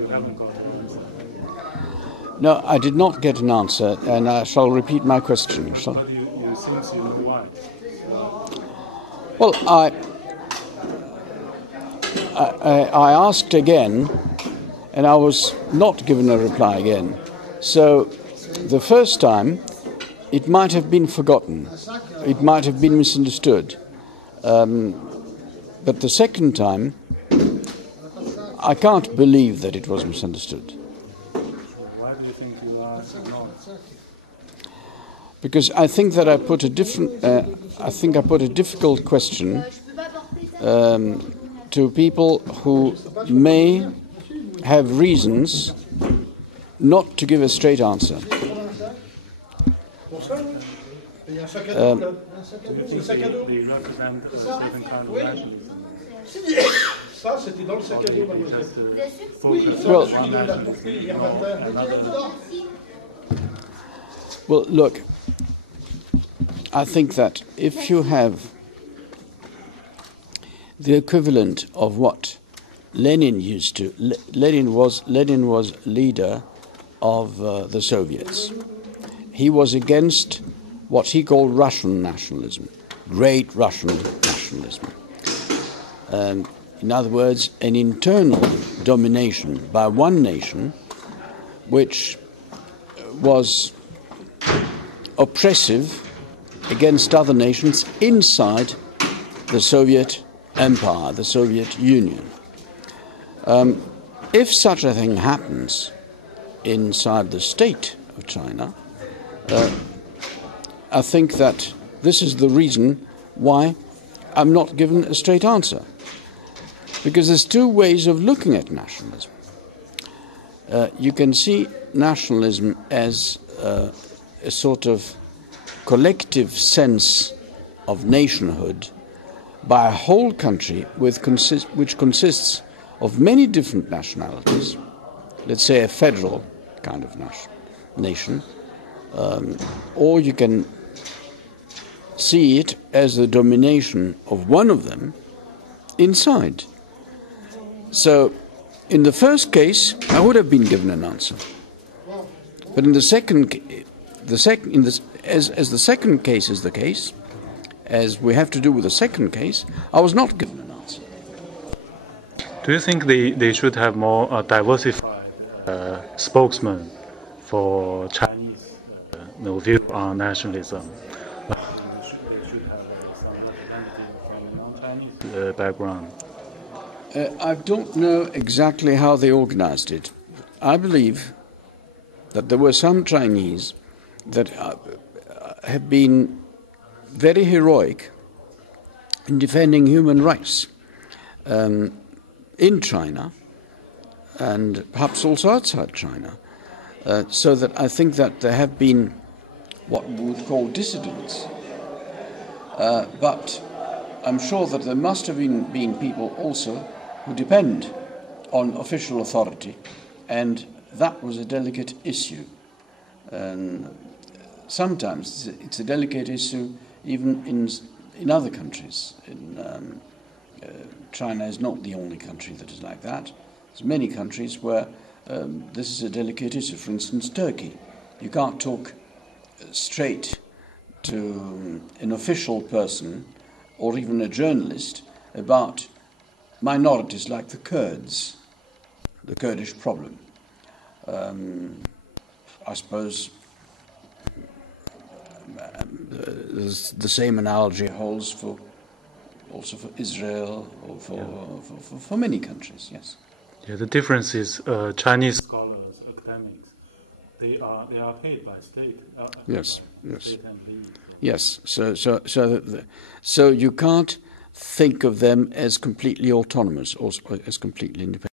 You haven't got an answer. No, I did not get an answer, and I shall repeat my question. But you think you know why? Well, I asked again, and I was not given a reply again. So the first time, it might have been forgotten. It might have been misunderstood. But the second time, I can't believe that it was misunderstood. Why do you think you are ignored? Because I think that I put a difficult question to people who may have reasons not to give a straight answer. Do you think they represent a certain kind of nationalism? Just focus on one nationalism, another. Well, look, I think that if you have the equivalent of what Lenin used to, Lenin was leader of the Soviets. He was against what he called Russian nationalism, great Russian nationalism. In other words, an internal domination by one nation which was oppressive against other nations inside the Soviet Empire, the Soviet Union. If such a thing happens inside the state of China, I think that this is the reason why I'm not given a straight answer. Because there's two ways of looking at nationalism. You can see nationalism as a sort of collective sense of nationhood by a whole country which consists of many different nationalities, let's say a federal kind of nation, or you can see it as the domination of one of them inside. So, in the first case, I would have been given an answer. But in the second case is the case, as we have to do with the second case, I was not given an answer. Do you think they should have more diversified spokesmen for Chinese view on nationalism? They should have some representative from a non-Chinese background. I don't know exactly how they organized it. I believe that there were some Chinese that have been very heroic in defending human rights in China and perhaps also outside China. So that I think that there have been what we would call dissidents. But I'm sure that there must have been people also who depend on official authority, and that was a delicate issue. And sometimes it's a delicate issue even in other countries. China is not the only country that is like that. There's many countries where this is a delicate issue. For instance, Turkey. You can't talk straight to an official person or even a journalist about minorities like the Kurds, the Kurdish problem. I suppose the same analogy holds also for Israel or for many countries, yes. Yeah, the difference is Chinese scholars, academics, they are paid by state. Yes. State and league. Yes. So you can't think of them as completely autonomous or as completely independent.